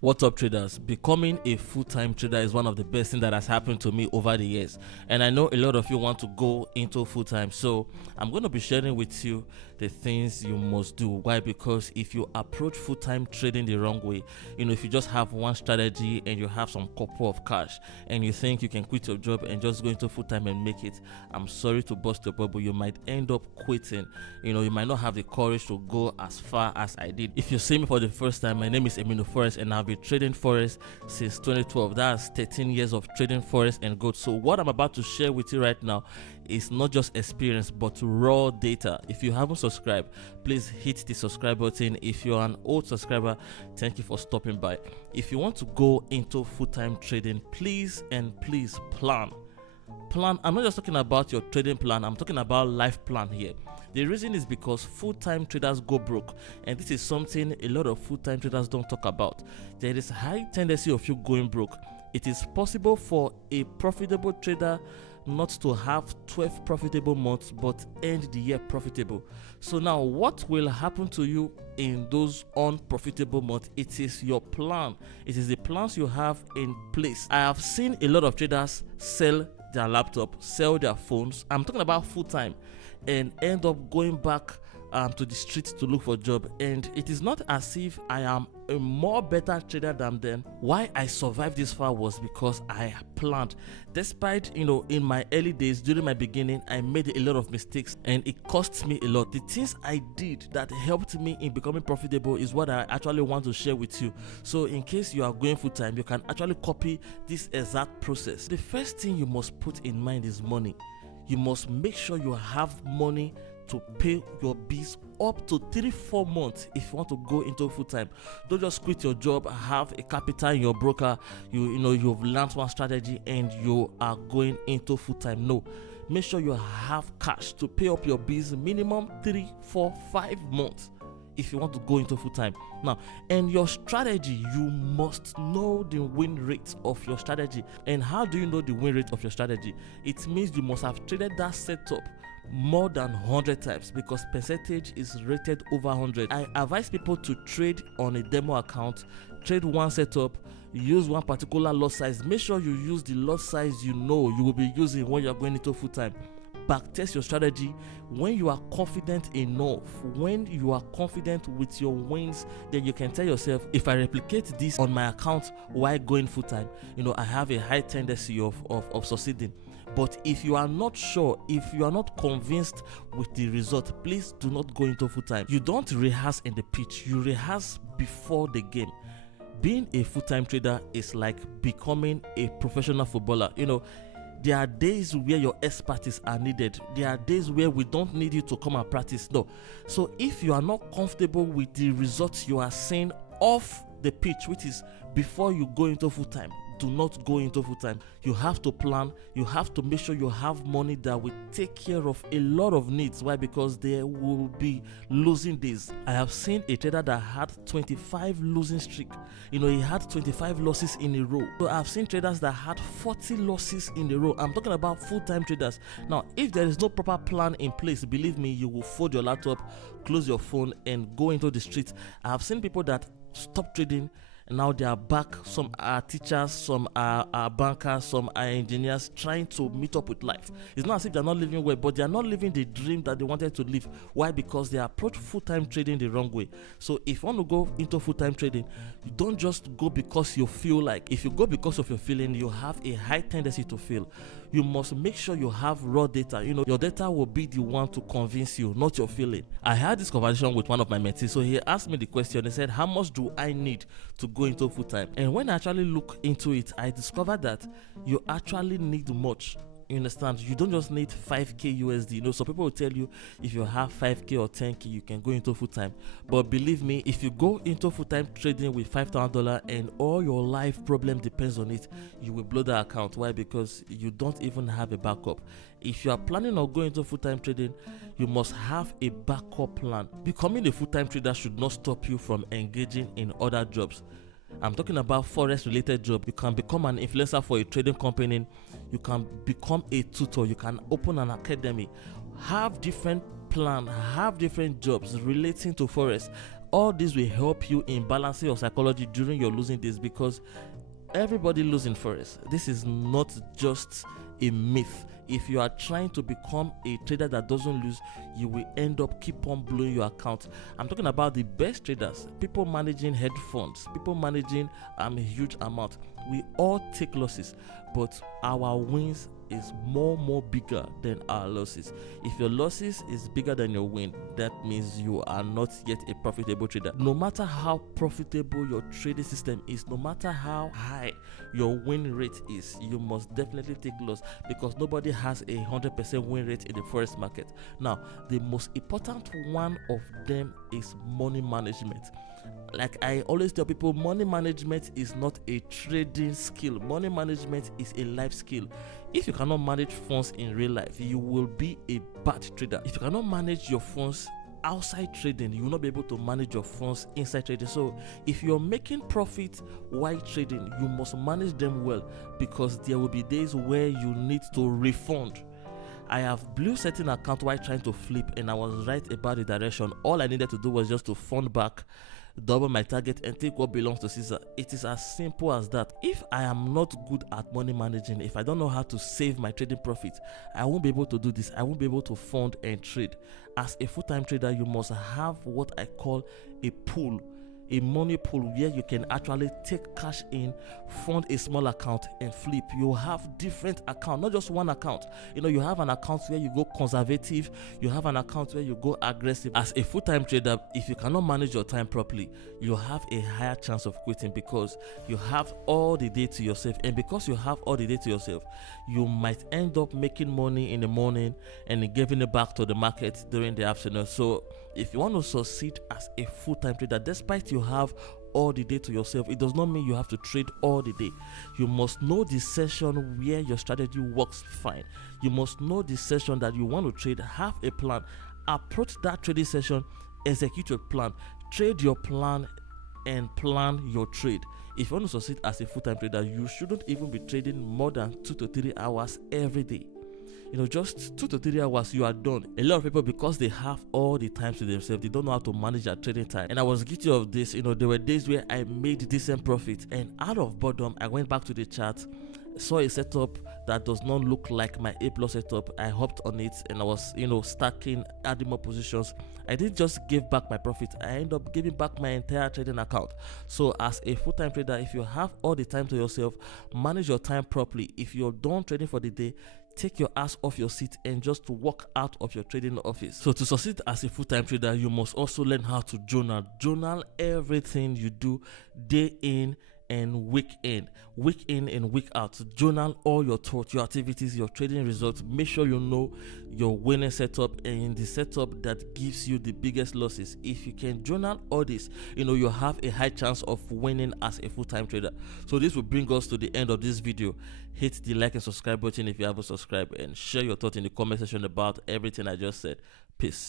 What's up, traders? Becoming a full-time trader is one of the best things that has happened to me over the years, and I know a lot of you want to go into full-time, so I'm going to be sharing with you the things you must do. Why? Because if you approach full-time trading the wrong way, if you just have one strategy and you have some couple of cash and you think you can quit your job and just go into full-time and make it, I'm sorry to burst your bubble, you might end up quitting. You might not have the courage to go as far as I did. If you see me for the first time, my name is Emino Forest and I've been trading forex since 2012. That's 13 years of trading forex and gold. So what I'm about to share with you right now is not just experience but raw data. If you haven't subscribed, please hit the subscribe button. If you're an old subscriber, thank you for stopping by. If you want to go into full-time trading, please plan. I'm not just talking about your trading plan, I'm talking about life plan here. The reason is because full-time traders go broke, and this is something a lot of full-time traders don't talk about. There is a high tendency of you going broke. It is possible for a profitable trader not to have 12 profitable months but end the year profitable. So now what will happen to you in those unprofitable months? It is your plan. It is the plans you have in place. I have seen a lot of traders sell their laptop, sell their phones, I'm talking about full-time, and end up going back to the streets to look for a job. And it is not as if I am a more better trader than them. Why I survived this far was because I planned. Despite in my early days, during my beginning, I made a lot of mistakes and it cost me a lot. The things I did that helped me in becoming profitable is what I actually want to share with you. So in case you are going full time, you can actually copy this exact process. The first thing you must put in mind is money. You must make sure you have money to pay your bills up to 3-4 months if you want to go into full time. Don't just quit your job, have a capital in your broker, you've learned one strategy and you are going into full time. No, make sure you have cash to pay up your bills minimum 3, 4, 5 months if you want to go into full time. Now, and your strategy, you must know the win rate of your strategy. And how do you know the win rate of your strategy? It means you must have traded that setup more than 100 times, because percentage is rated over 100. I advise people to trade on a demo account, trade one setup, use one particular lot size. Make sure you use the lot size you will be using when you're going into full time. Backtest your strategy. When you are confident enough, when you are confident with your wins, then you can tell yourself, if I replicate this on my account while going full time, I have a high tendency of succeeding. But if you are not sure, if you are not convinced with the result, please do not go into full time. You don't rehearse in the pitch, you rehearse before the game. Being a full-time trader is like becoming a professional footballer. There are days where your expertise are needed. There are days where we don't need you to come and practice. No. So if you are not comfortable with the results you are seeing off the pitch, which is before you go into full time, do not go into full time. You have to plan. You have to make sure you have money that will take care of a lot of needs. Why? Because there will be losing days. I have seen a trader that had 25 losing streak. He had 25 losses in a row. So I've seen traders that had 40 losses in a row. I'm talking about full-time traders. Now, if there is no proper plan in place, believe me, you will fold your laptop, close your phone, and go into the streets. I have seen people that stop trading, and now they are back. Some are teachers, some are bankers, some are engineers, trying to meet up with life. It's not as if they're not living well, but they are not living the dream that they wanted to live. Why? Because they approach full-time trading the wrong way. So if you want to go into full-time trading, you don't just go because you feel like. If you go because of your feeling, you have a high tendency to fail. You must make sure you have raw data. Your data will be the one to convince you, not your feeling. I had this conversation with one of my mentees. So he asked me the question. He said, how much do I need to go into full time? And when I actually look into it, I discovered that you actually need much. You understand? You don't just need 5k USD. Some people will tell you if you have 5k or 10k, you can go into full time. But believe me, if you go into full time trading with $5,000 and all your life problem depends on it, you will blow the account. Why? Because you don't even have a backup. If you are planning on going into full time trading, you must have a backup plan. Becoming a full time trader should not stop you from engaging in other jobs. I'm talking about forex related job. You can become an influencer for a trading company. You can become a tutor. You can open an academy. Have different plan, have different jobs relating to forex. All this will help you in balancing your psychology during your losing days, because everybody losing first. This is not just a myth. If you are trying to become a trader that doesn't lose, you will end up keep on blowing your account. I'm talking about the best traders, people managing hedge funds, people managing a huge amount. We all take losses, but our wins is more bigger than our losses. If your losses is bigger than your win, that means you are not yet a profitable trader. No matter how profitable your trading system is, no matter how high your win rate is, you must definitely take loss, because nobody has a 100% win rate in the forex market. Now, the most important one of them is money management. Like I always tell people, money management is not a trading skill. Money management is a life skill. If you cannot manage funds in real life, you will be a bad trader. If you cannot manage your funds outside trading, you will not be able to manage your funds inside trading. So if you're making profit while trading, you must manage them well, because there will be days where you need to refund. I have blew certain account while trying to flip, and I was right about the direction. All I needed to do was just to fund back, double my target, and take what belongs to Caesar. It is as simple as that. If I am not good at money managing, if I don't know how to save my trading profit, I won't be able to do this. I won't be able to fund and trade. As a full-time trader, you must have what I call a pool, a money pool, where you can actually take cash in, fund a small account, and flip. You have different accounts, not just one account. You have an account where you go conservative, you have an account where you go aggressive. As a full-time trader, if you cannot manage your time properly, you have a higher chance of quitting, because you have all the day to yourself. And because you have all the day to yourself, you might end up making money in the morning and giving it back to the market during the afternoon. So if you want to succeed as a full-time trader, despite you have all the day to yourself, it does not mean you have to trade all the day. You must know the session where your strategy works fine. You must know the session that you want to trade, have a plan, approach that trading session, execute your plan, trade your plan, and plan your trade. If you want to succeed as a full-time trader, you shouldn't even be trading more than 2 to 3 hours every day. Just 2 to 3 hours, you are done. A lot of people, because they have all the time to themselves, they don't know how to manage their trading time. And I was guilty of this. There were days where I made decent profit, and out of boredom, I went back to the chart, saw a setup that does not look like my A+ setup. I hopped on it, and I was stacking, adding more positions. I didn't just give back my profit, I ended up giving back my entire trading account. So as a full-time trader, if you have all the time to yourself, manage your time properly. If you're done trading for the day, take your ass off your seat and just walk out of your trading office. So to succeed as a full-time trader, you must also learn how to journal everything you do, day in and week in and week out. Journal all your thoughts, your activities, your trading results. Make sure you know your winning setup and the setup that gives you the biggest losses. If you can journal all this, you have a high chance of winning as a full-time trader. So this will bring us to the end of this video. Hit the like and subscribe button if you haven't subscribed, and share your thoughts in the comment section about everything I just said. Peace.